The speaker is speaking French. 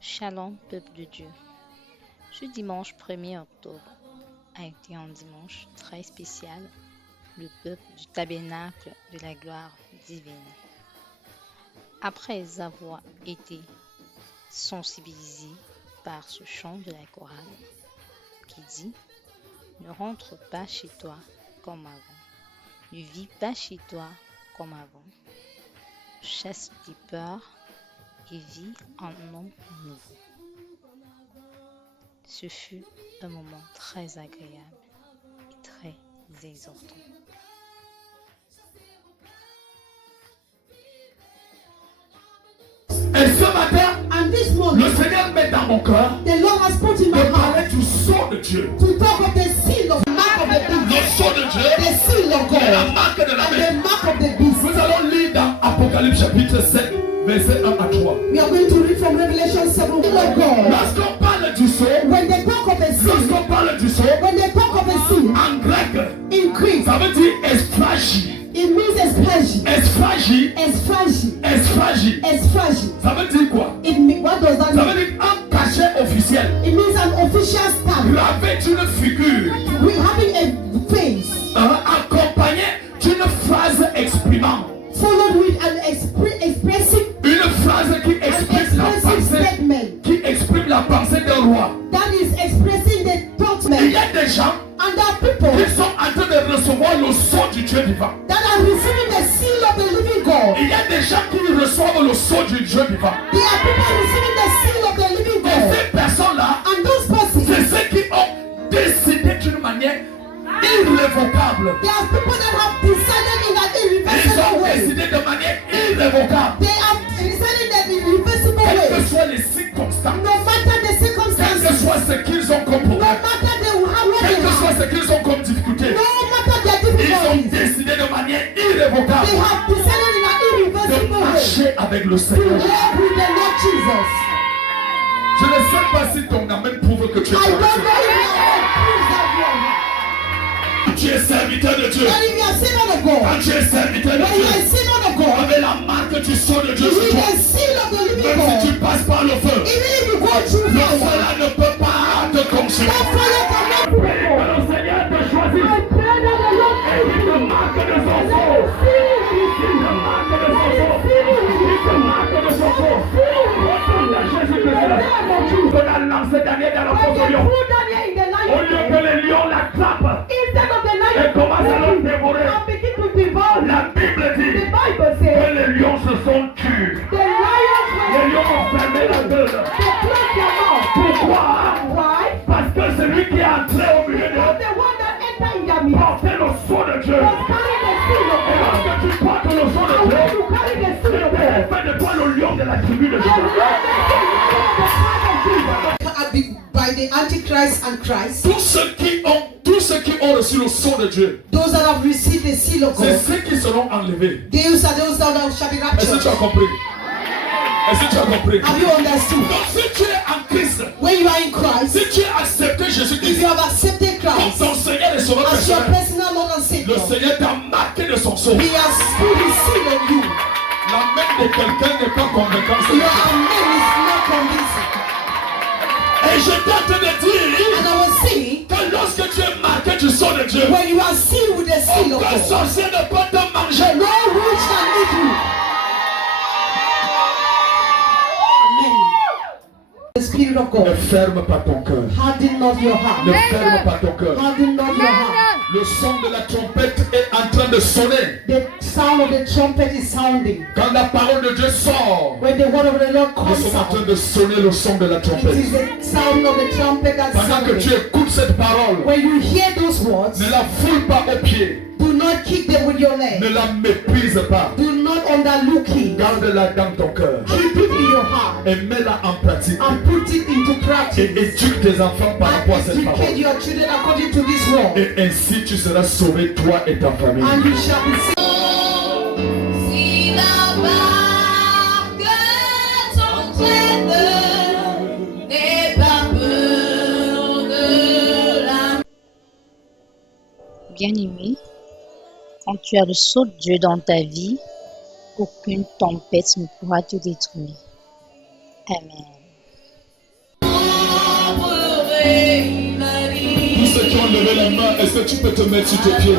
Shalom, peuple de Dieu. Ce dimanche 1er octobre a été un dimanche très spécial, le peuple du tabernacle de la gloire divine. Après avoir été sensibilisés par ce chant de la chorale qui dit ne rentre pas chez toi comme avant, ne vis pas chez toi comme avant, chasse tes peurs et vis un homme nouveau. Ce fut un moment très agréable et très exhortant. Et ce matin, And this morning, le Seigneur met dans mon cœur the Lord has put in my de heart parler du sceau de Dieu. to talk of the seal of mark of the Le beast, sceau de Dieu the seal of et la God, marque de la and main. the mark of the beast. Nous allons lire dans Apocalypse chapitre 7, verset 1 à 3. We are going to read from Revelation 7 of God. Lorsqu'on parle du sceau, When they talk of a seal, lorsqu'on parle du sceau, when they talk of a seal en grec, in Greek, ça veut dire esphragie. it means esphagie, Esphragie, esphagie, esphragie. esphagie. Ça veut dire quoi? What does that Ça mean? veut dire un cachet officiel. It means an official stamp. Gravé d'une figure, We having a face accompagné d'une phrase exprimant. followed with an expressive Une phrase qui exprime la pensée, statement d'un roi. that is expressing the thought Il y man. a des gens And there are people qui sont en train de recevoir le sceau du Dieu vivant. that are receiving the seal of the living God. Il y a des gens qui reçoivent le sceau du Dieu vivant. There are people receiving the seal of the living Et God. ces personnes-là, And those c'est persons, ceux qui ont décidé d'une manière irrévocable. there are people that have decided in an Ils irreversible ont way. décidé de manière irrévocable. They have decided in an irreversible Quelles que way. soient les circonstances, No matter the quel que circumstances, soit ce qu'ils ont comme no problème, matter the how what quel they que soit have, ce qu'ils ont comme difficulté, no matter their ils ont difficulties, décidé de manière they irrévocable have decided in an de irreversible way marcher avec le to Seigneur. walk with the Lord Jesus. Je ne sais pas si ton amen prouve que tu es I don't know if chrétien. you are proves that Tu es serviteur de Dieu. one. And if you are sinner of Quand God, tu es serviteur de when you are Dieu, sinner of God, avec la marque du sceau de Dieu you sur need toi, the seal of the living même si God. tu passes par le feu, Even if you go through le fire, feu là ne peut pas te consumer. that fire cannot be Que le Seigneur te choisisse. I pray that the Lord Et il te marque de son sceau. Il te marque de son sceau. Il te marque de son sceau. Au nom de Jésus-Christ, on a lancé Daniel dans la fosse au lion. put Daniel in the Au lion lieu que les lions l'attrapent instead of the et lion commencent à le dévorer, and begin to devour. la Bible The dit Bible que says les lions se sont tus. the lions Les were lions ont fermé la gueule. they closed their mouth. Pourquoi? Why? Parce que celui qui est entré au milieu Because d'eux the one that entered in their midst portait le sceau de Dieu. was carrying the seal of Et God. lorsque tu portes le sceau de And when Dieu, you carry the seal of God, fait de toi le lion de la tribu de the Juda. Lord the seal of the tribe of Judah. By the Antichrist and Christ, Tous ceux qui ont reçu le sceau de Dieu, those that have received the seal of c'est God, ceux qui seront enlevés. those are those that shall be Est-ce que tu as raptured. compris? Est-ce que tu as compris? Have you understood? Donc si tu es en Christ, When you are in Christ, si tu as accepté if Jésus-Christ you have accepted comme Christ ton Seigneur et Sauveur as your personnel, personal Lord and le Savior, Seigneur t'a marqué de son sceau. He has put His seal on you. La main de quelqu'un n'est pas convaincante. Your amen is not convincing. Et j'étais en train de dire And I was saying, que lorsque tu es marqué du sceau de Dieu, when you are sealed with the seal of aucun God, sorcier ne peut te manger. no witch can eat you. Amen. The Spirit of Ne God, ferme pas ton cœur. harden not your heart. Ne ferme pas ton cœur. Harden not your heart. Le son de la trompette est en train de sonner. The sound of the trumpet is sounding. Quand la parole de Dieu sort, When the word of the Lord nous comes sommes en train out, de sonner le son de la it trompette. is the sound of the trumpet that's Pendant que tu sounding. écoutes cette parole, When you hear those words, ne la foule pas aux pieds. do not kick them with your leg. Ne la méprise pas. Do not underlook it. Garde-la dans ton cœur. Keep it in your heart Et mets-la en pratique. and put it into Et practice. éduque tes enfants par rapport à And cette educate parole. your children according to this word. Et ainsi tu seras sauvé, toi et ta famille. And you shall be saved. Si la barque t'entraîne, n'aie pas peur de la Bien-aimé, quand tu as le sceau de Dieu dans ta vie, aucune tempête ne pourra te détruire. Amen. droit de lever les mains. Est-ce que tu peux te mettre sur tes pieds?